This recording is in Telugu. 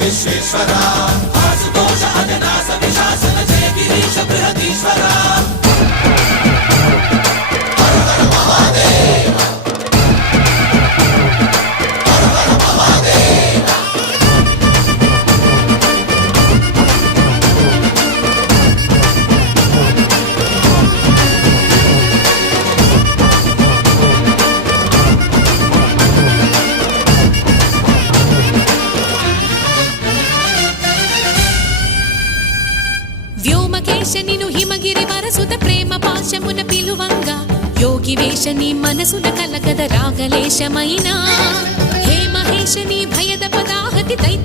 విశ్వేశ్వరా ఆశుతోష అజనాస విశాసన జయ గిరీశ బృహదీశ్వరా హర హర మహాదేవ హర హర మహాదేవ వ్యోమకేశనిను హిమగిరి వరసుత ప్రేమ పాశమున పిలువంగా యోగి వేషని మనసున కలకద రాగలేశమైనా హే మహేశని భయద పదాహతి దైత్య